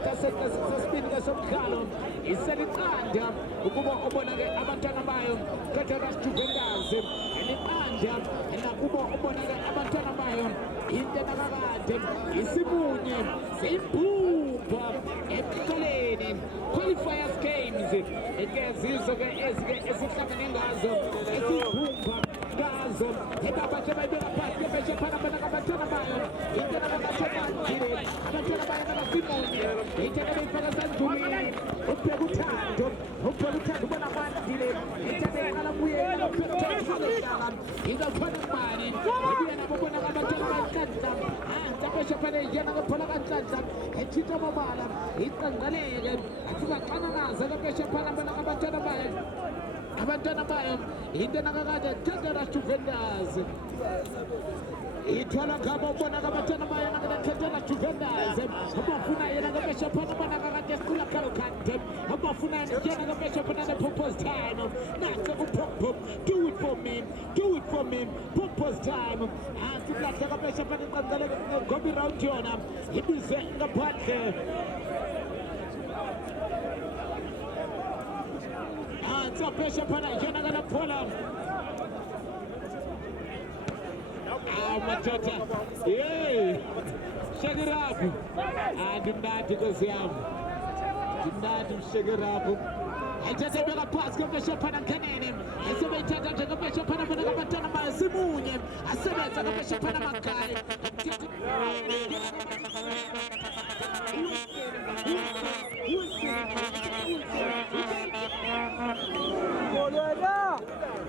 sasibini somkhalo iselithanda ukuba ubonake abantwana bayo Caterham Juventus elithanda nakuba ubonake abantwana bayo into nakakade isimunye seyiphupha ekuqaleni qualifiers games ekezizo ke ezike esihlangene ngazo esiphupha ngazo ebabashe bayibeka phansi beshe phana bona abantwana bayo into nakakade abantwana bayo nakasimunye into nakayifaka sandulini ubheka uthando ubona bandile into nakaqala kuyena ubheka uthando ingafana imali ibuye nabo bona abantwana bayikanhla tapeshe phana yena ngaphola kanhlanhla ethitha amabala iqanqaleke asikaxananaza tapeshe phana bona abantwana bayo into nakakade Caterham Juventus ithwala ngabo ubona abantwana bayo Caterham Juventus abafuna yena ngapeshe phana bona kakade sicula khalo kade abafuna yena ngapeshe phana purpose time nathi upop do it for me purpose time asikulahla ngapeshe phana iqanqaleke ngoba iround yona ibize ngaphandle Tapesha Pana, Yanagana Pola. Matata. Yay! Shake it up. And do not go Siam. Do not shake it up. I just have a pass, Capesha Pana Canadian. I said, I take a Capesha Pana Panama Simunian. I said, I take a Capesha Panamakai.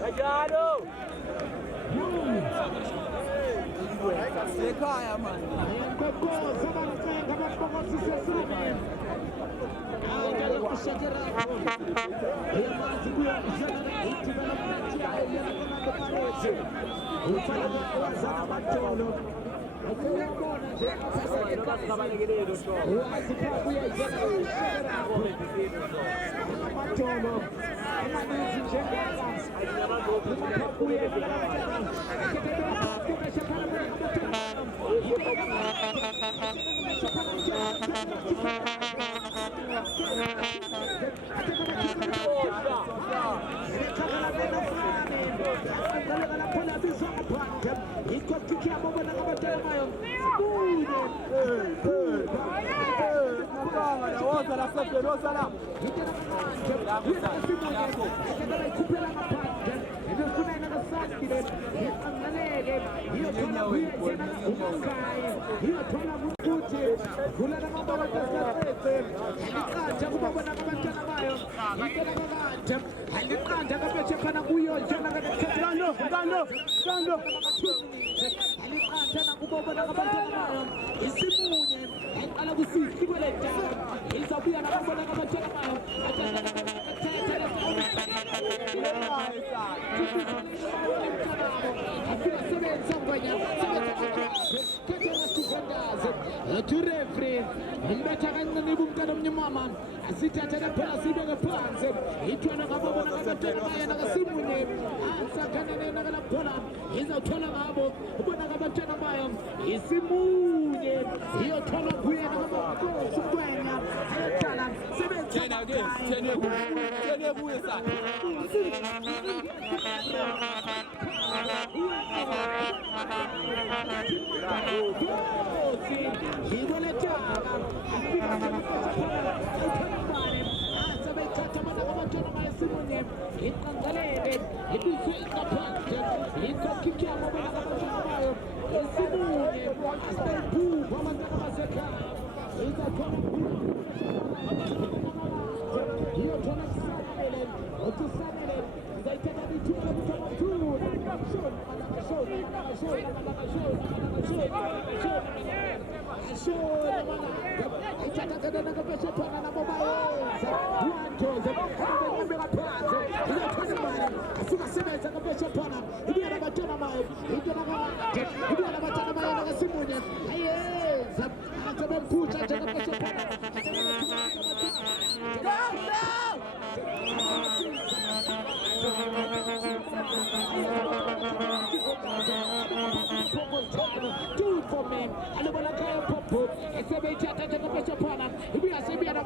Cagado! Você caia, mano.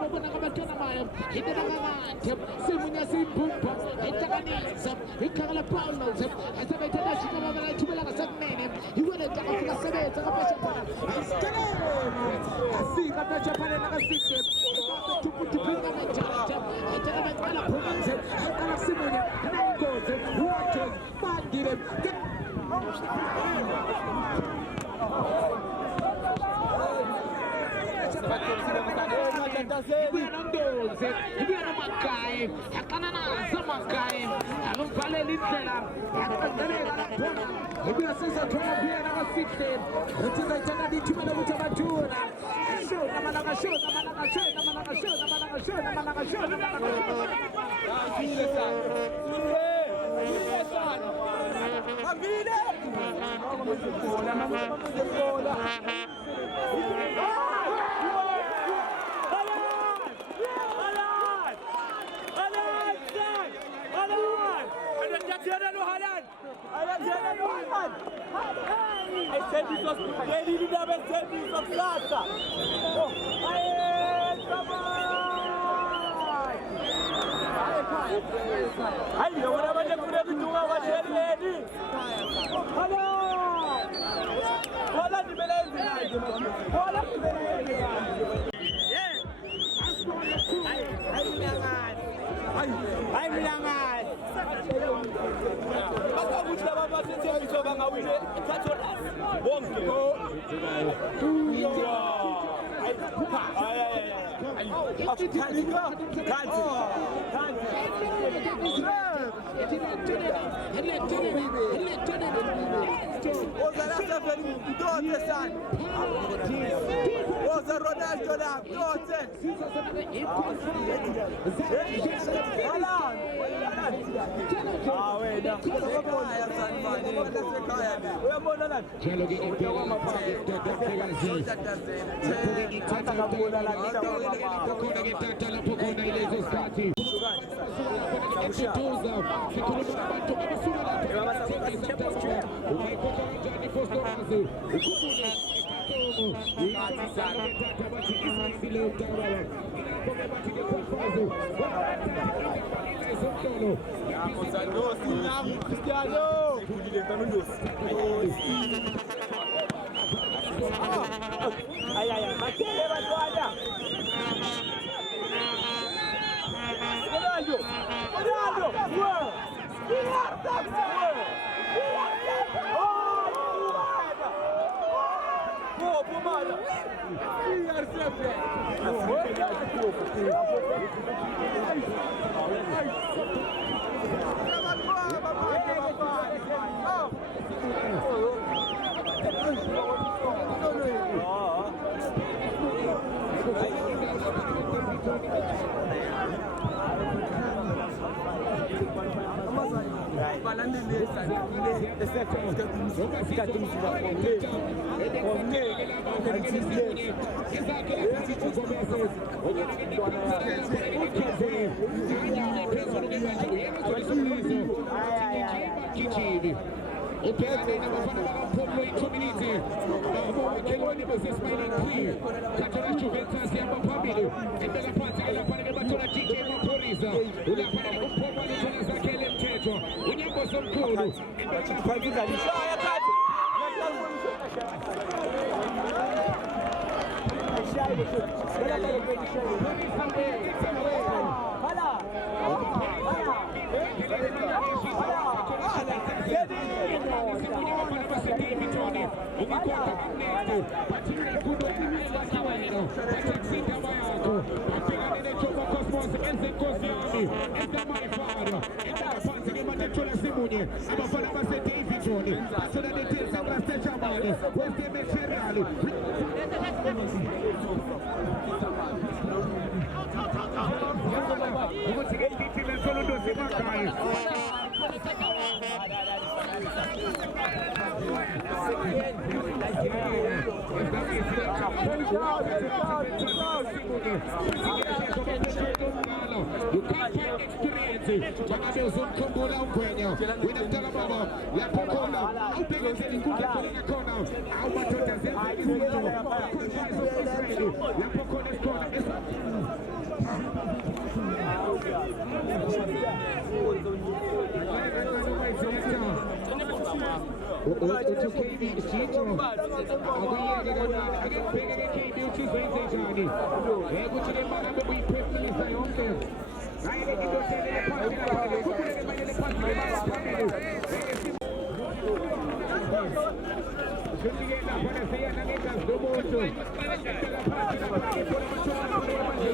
ubona ngabatona mayo indaba ngakade simunya simpumpa itakanisa ikhala Paulo asebethe shika baba thubela ngasekunene iwele takafika sebenza ngapesha phana asika phesha phana nakasihle tukuphinga mejanja ataka baqala phumanze aqala simunya nayingozi watches bandire Makai, Akanana, Makai, I don't follow Litera, if you are since a 12 year and 16, which is a Tanadi Chimamatuna, show, Namanaga show, Namanaga show, Namanaga show, Namanaga show, Namanaga show, utukeni ishinto akuyekekona akekubhekeke imiuthi izenze njani ukuthi le mali buyiphefumisa yonke ngayeke indotelele phansi lapha kukhuleke manje phansi phambili Shukriya lapha siyana ngegazi lomuntu ngicela phansi lapha ngibona amathona manje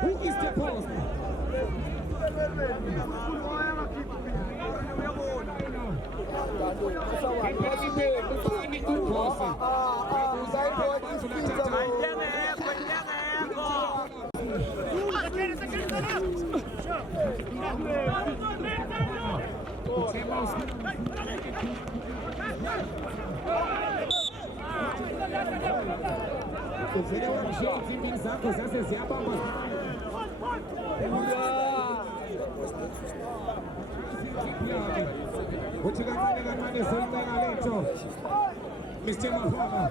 Who is the boss? Mr. Mahama.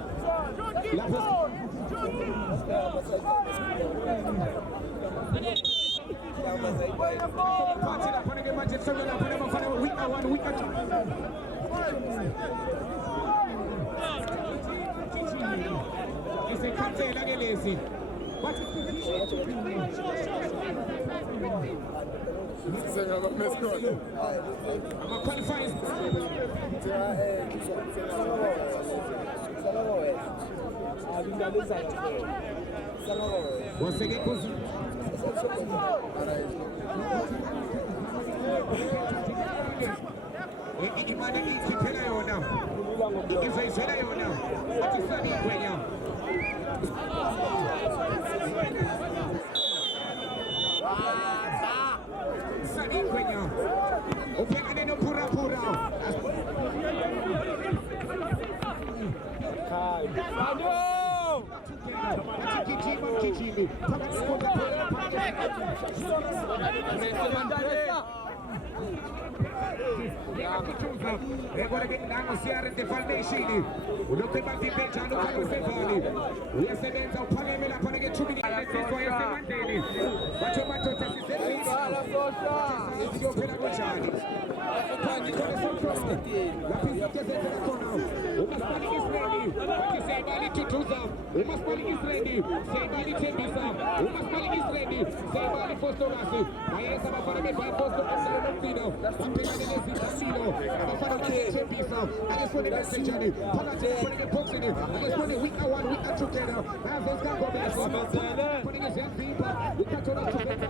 kuchuza egoleke ndango siarente falmeshini unokweba vipejano kalosevali uyasebenza uphakeme lapha ngechuminisizwa yasemandleni batho madoda sizeziyophela kunjani umasipali Israeli bathi siyayibali tutuza umasipali Israeli siyayibali Thembisa umasipali Israeli siyayibali Fostolasi bayeza abafana beBhayibhosi omsalo baphelane nezindasilo abafana beThembisa akesibone messenjeni phakathi esibone eboxini akesibone week one week together nazo zikangomeza khona ngezenzipha ukathola together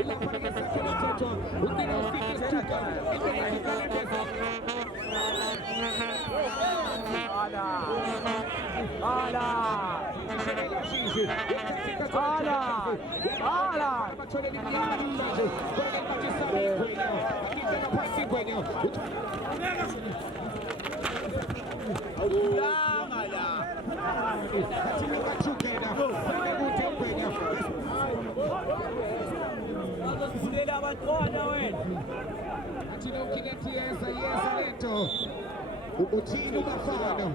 ilapha ngesakelo mthetho udina ufike stuka Ubutini umafana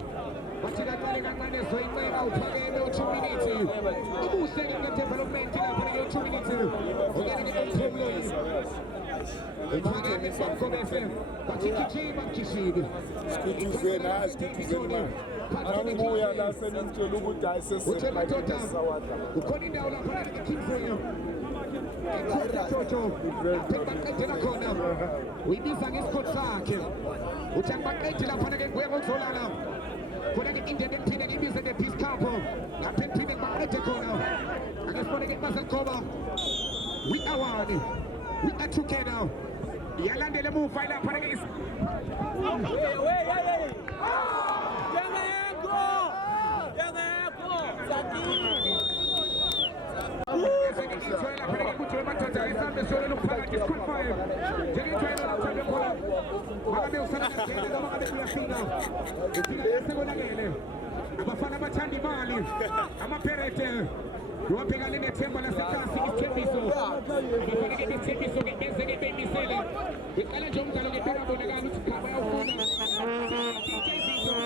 bathi kancane kancane zoyinqeba uphakeme u2 minutes ubuhle nge-development lapha nge-2 minutes ongena nge-phumulo uphakeme kwamgomese bathi gijima mgijimi sikuduzeni angibuya la seningitshela ukuthi hayi sesemadoda ukhona indawo lapha nge-Kingfoil Toto baqedela khona uyibiza ngesikhothi sakhe uthi angibaqedi lapha ke nguye ngozolala khona ke indebe ephinde ngibize nge-Peace Cup lapha ephinde baqede khona akesibone ke baseqhoba we are together yalandela emuva lapha ke abafana abathanda imali amaperete wabhekane nethemba laseklasi isithembiso abafana-ke besithembiso-ke beze-ke beyimisele iqala nje umdlalo-ke bengabonakala ukuthi khaba yawufuna izinto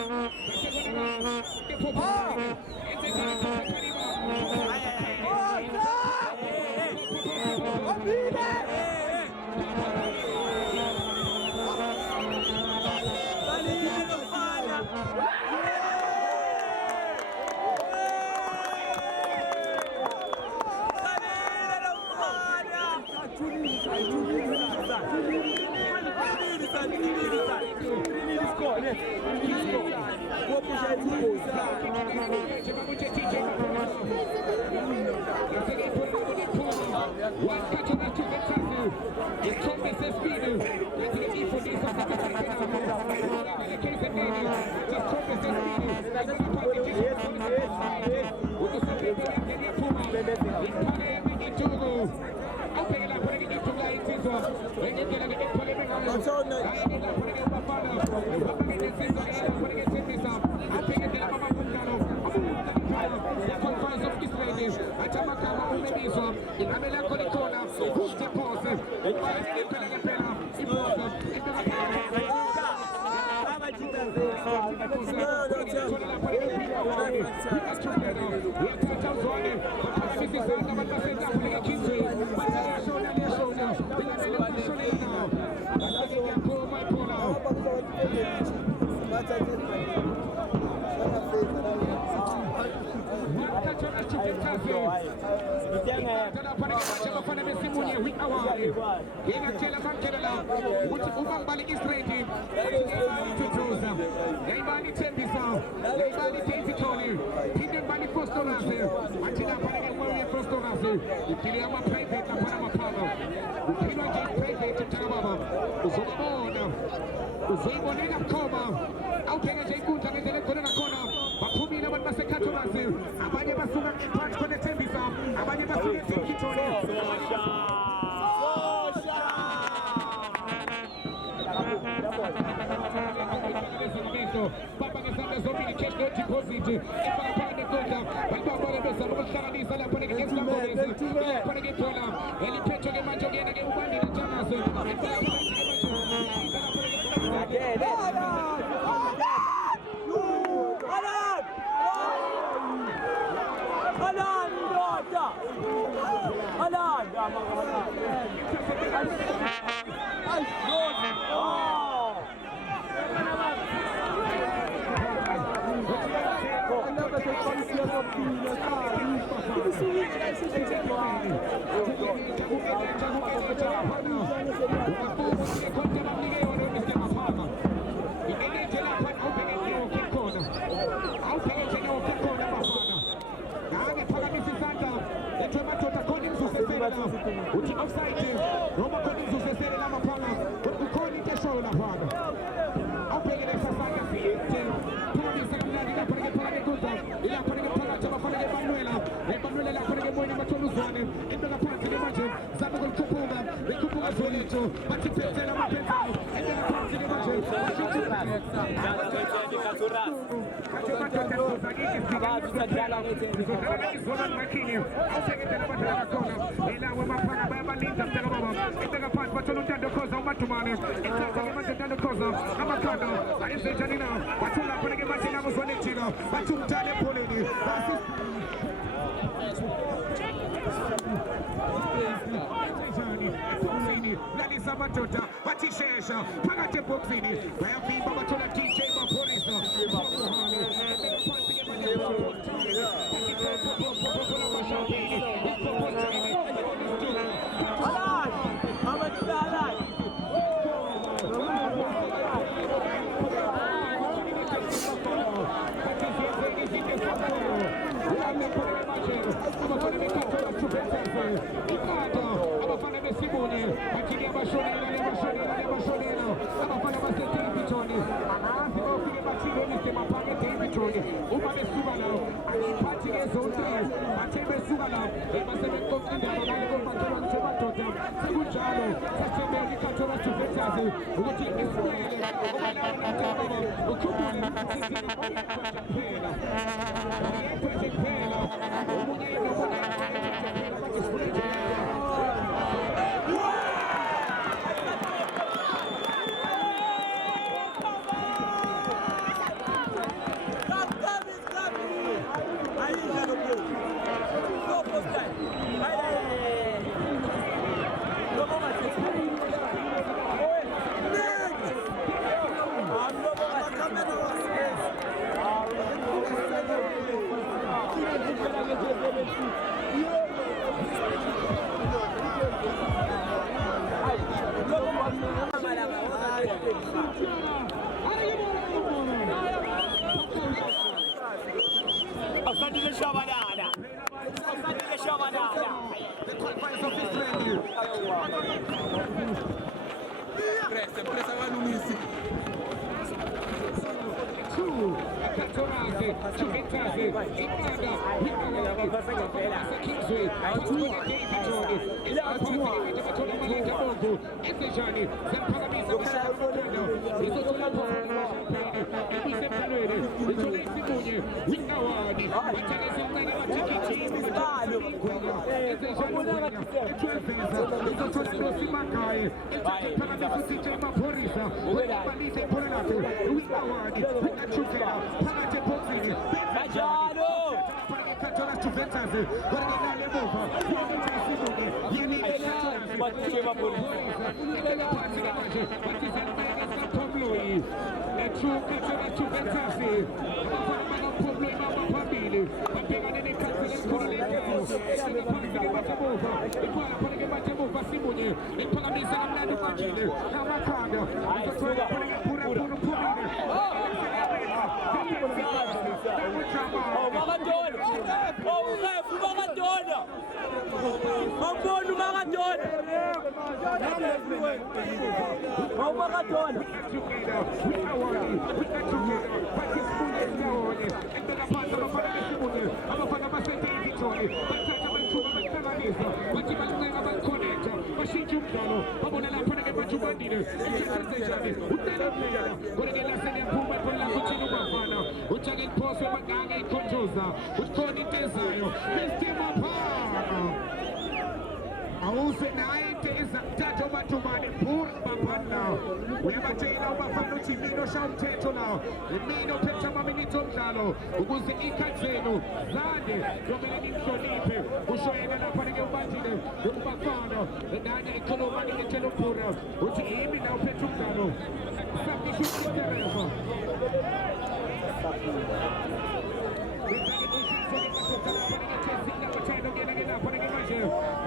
Ele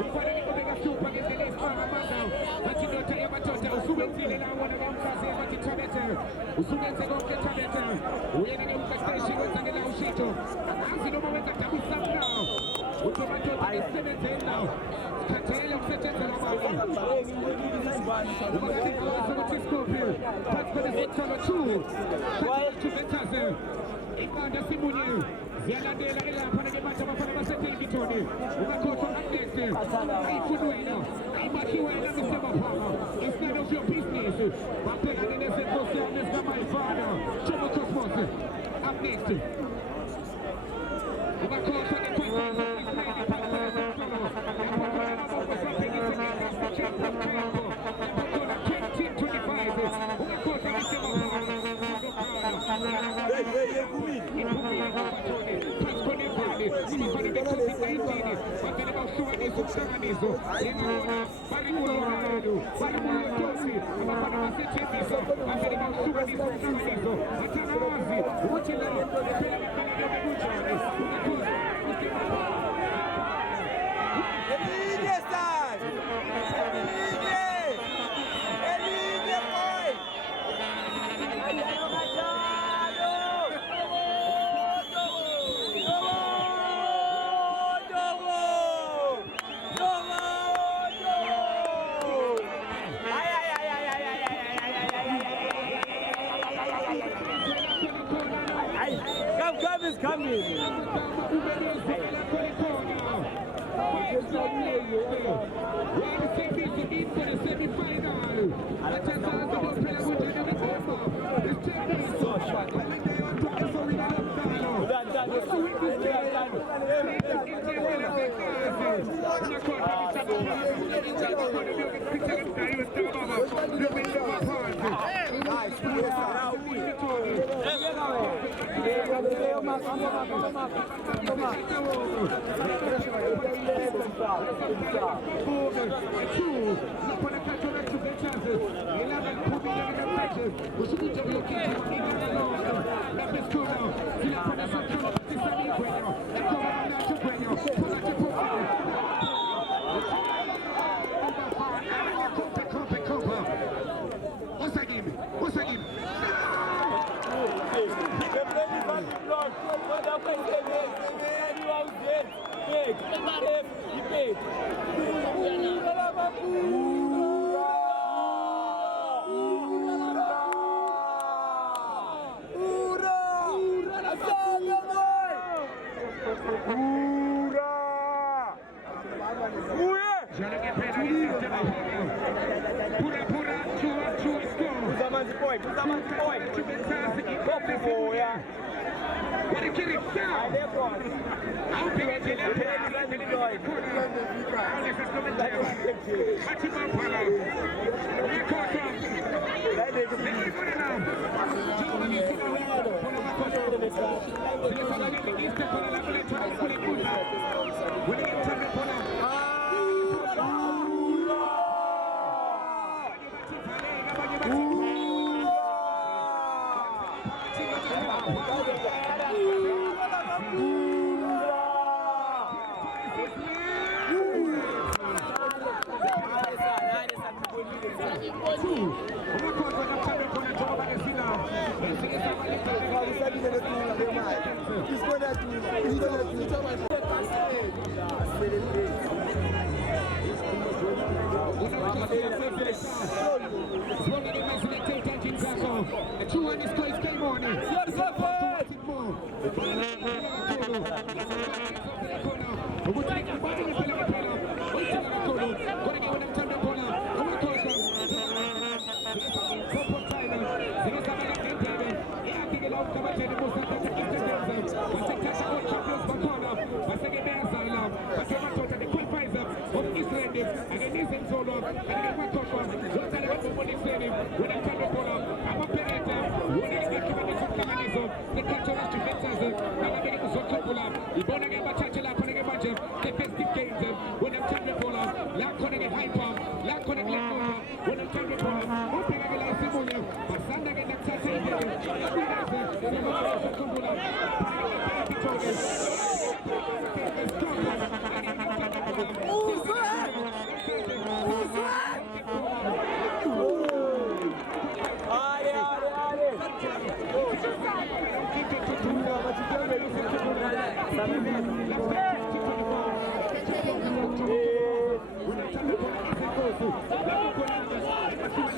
Ufanye usungenze konke Thabethe uyeneke umqeqeshi wenzakela ushintsho angazi noma wenza double sub now uTomato ayisebenzeni now sikhathele ukusetshenzela abantu ukuthi Scorpio phansi kwenesitolo 2 Juventus iqanda simunye ziyalandela elapha neke abafana baseTelevitoni ungakhohlwa next ayifundwena ayimakhiwena Mr. Maphama it's none of your business babhekane nesenkosi zikamayifana Jomo Cosmos up next ungakhohlwa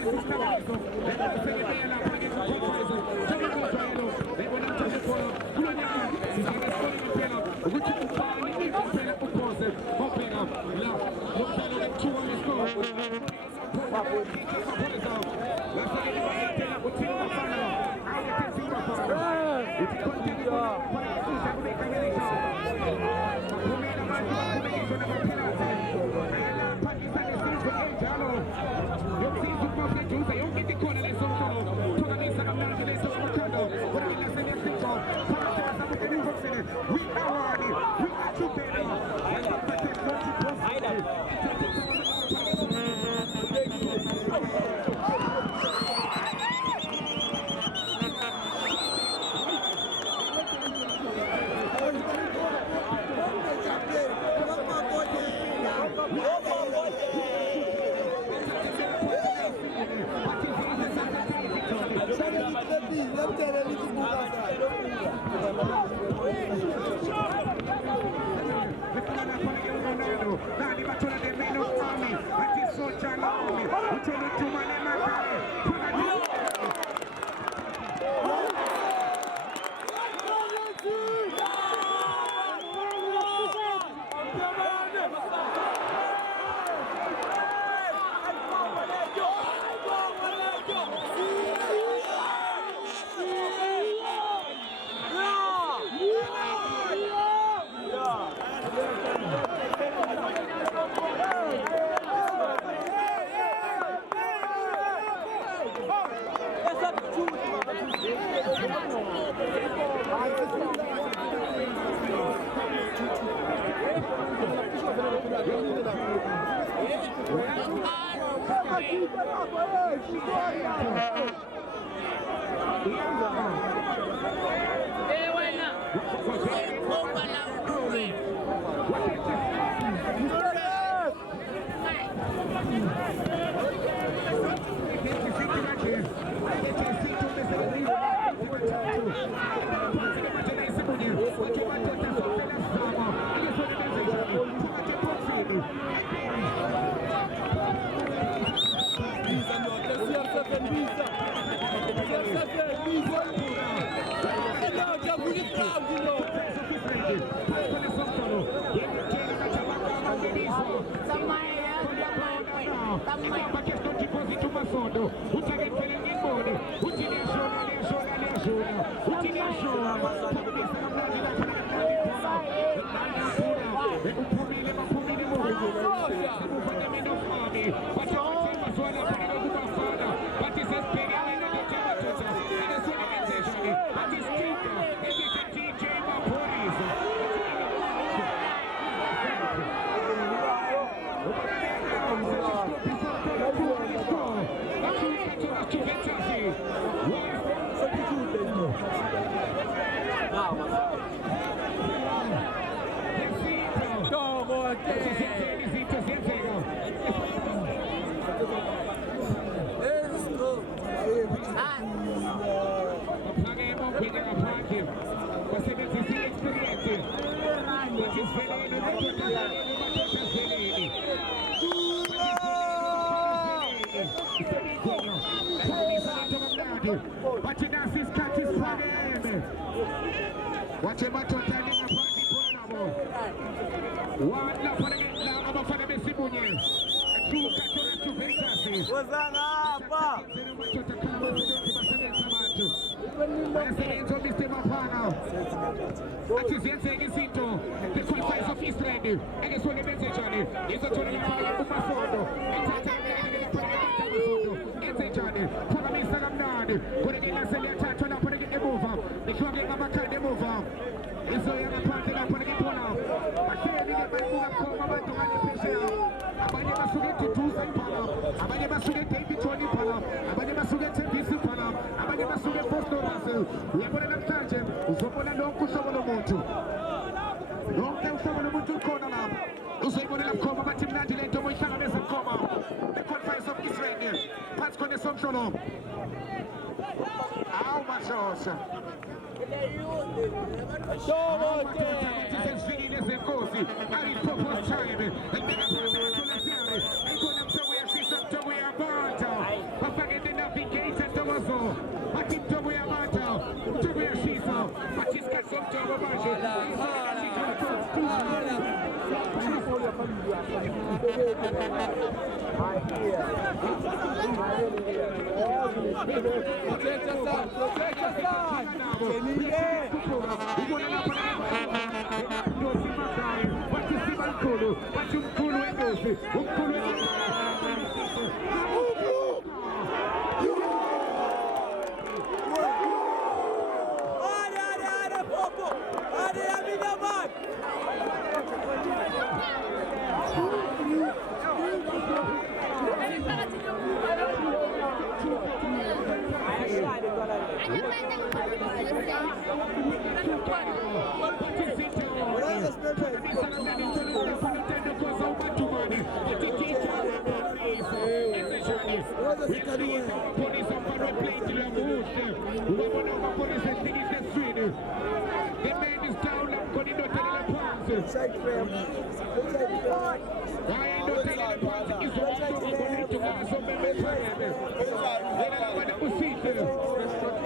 Bye.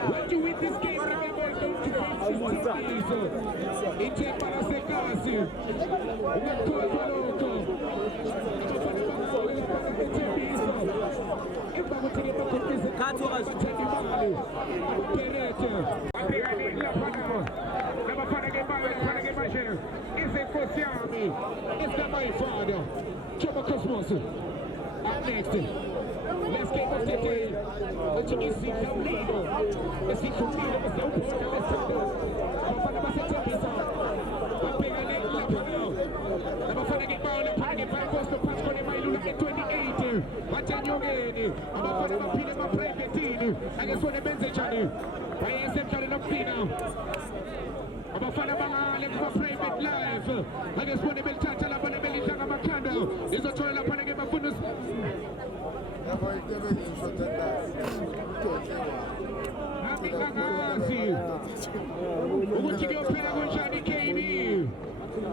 When you win this game, remember don't It's not my father. Trouble Cosmos. Up next. Let's get off the day. What you can see from Lido. Let's see from Lido. Let's go. Let's go. I guess what the message on you. Why is it calling up now? I'm a fan of let's go private live. I guess what the bell touch up on the belly tag of my candle. There's a troll up on the game of goodness. Happy Kagasi. What you go play on Johnny KB?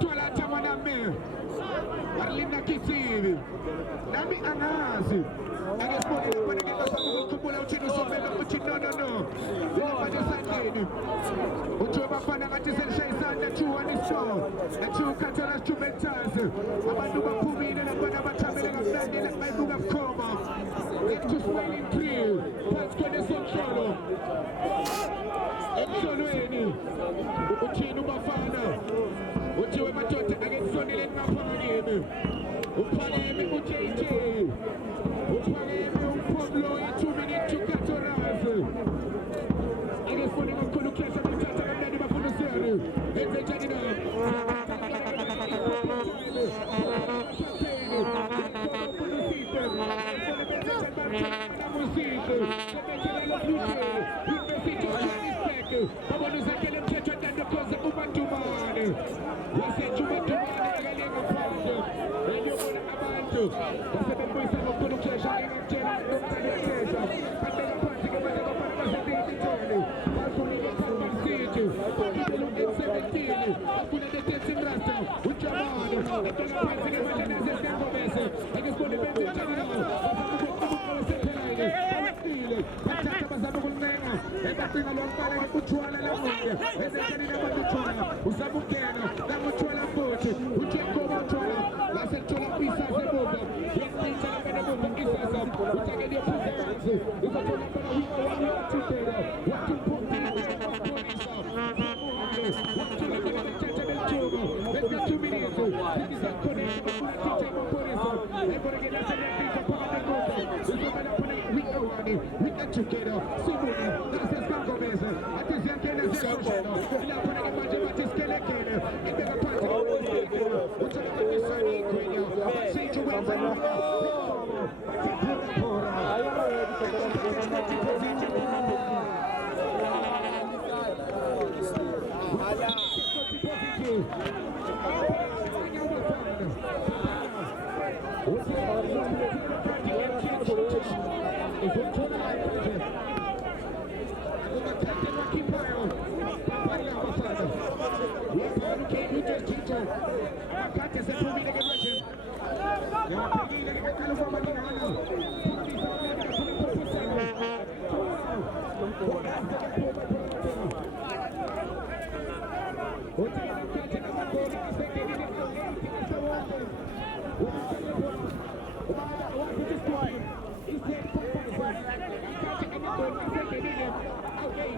Tola Tamaname. Arlina Kisivi. Nami Anasi. I guess what the game of football out in the summer. No. Uchobafana ngatisensha the two on the show. The two cattle instrumentals. Abanduba Pumina and Banabatamina of Nandi and Mabu of Coma. Get to smiling clear. That's going to Solo. Absolutely. Uchinu Bafana. Uchiwamatota against Sonny and Napani. Upalemi Ucheche. Upalemi Upablo 2 minutes to Catarazi. I guess putting up Kulu Clash of the Tata and Daddy Bafuno Seru. It's a Janina.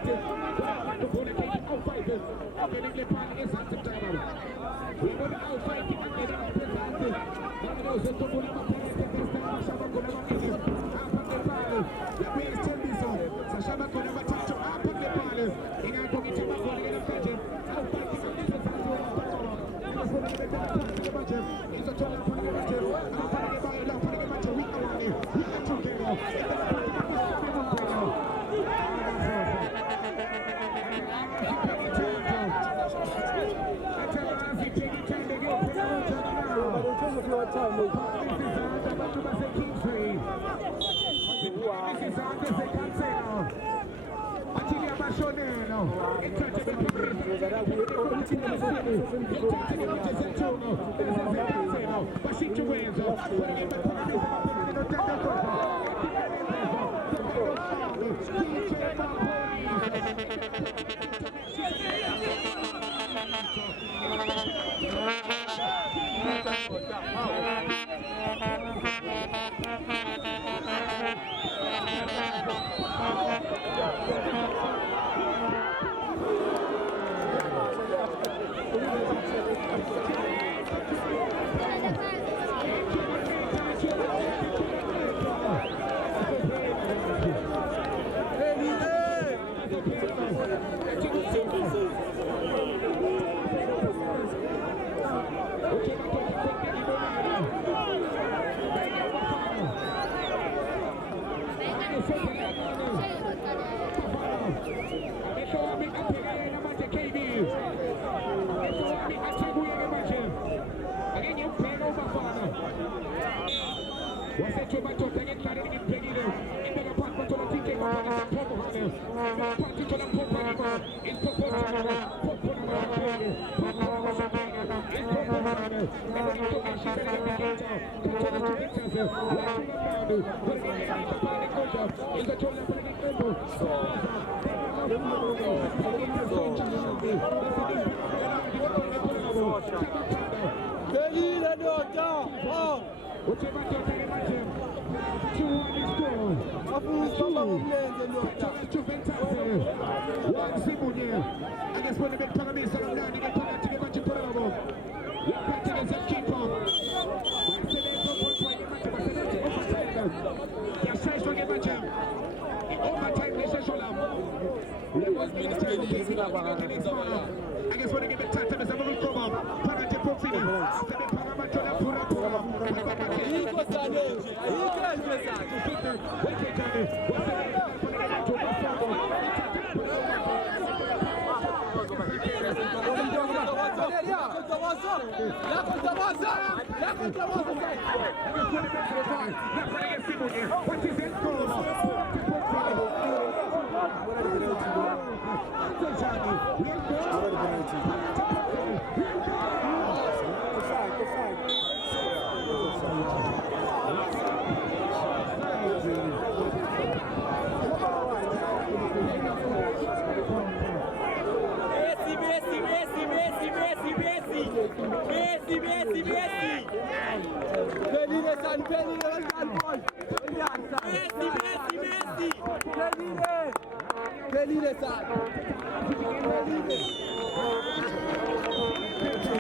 Captain, the outfighters, getting the pan is at the time. We're going to outfight him and get out of the present. Now, those who put him up on the second Shaba could never get him. Up on the panel, the base 10 so Shaba could never touch him. Up on the panel, in our committee, we're going to get a fetching. Outfight him and the present. That's what I'm going to get the budget. It's a total of the budget. I'm going to get by a lot of the budget. We are on it. We are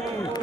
together.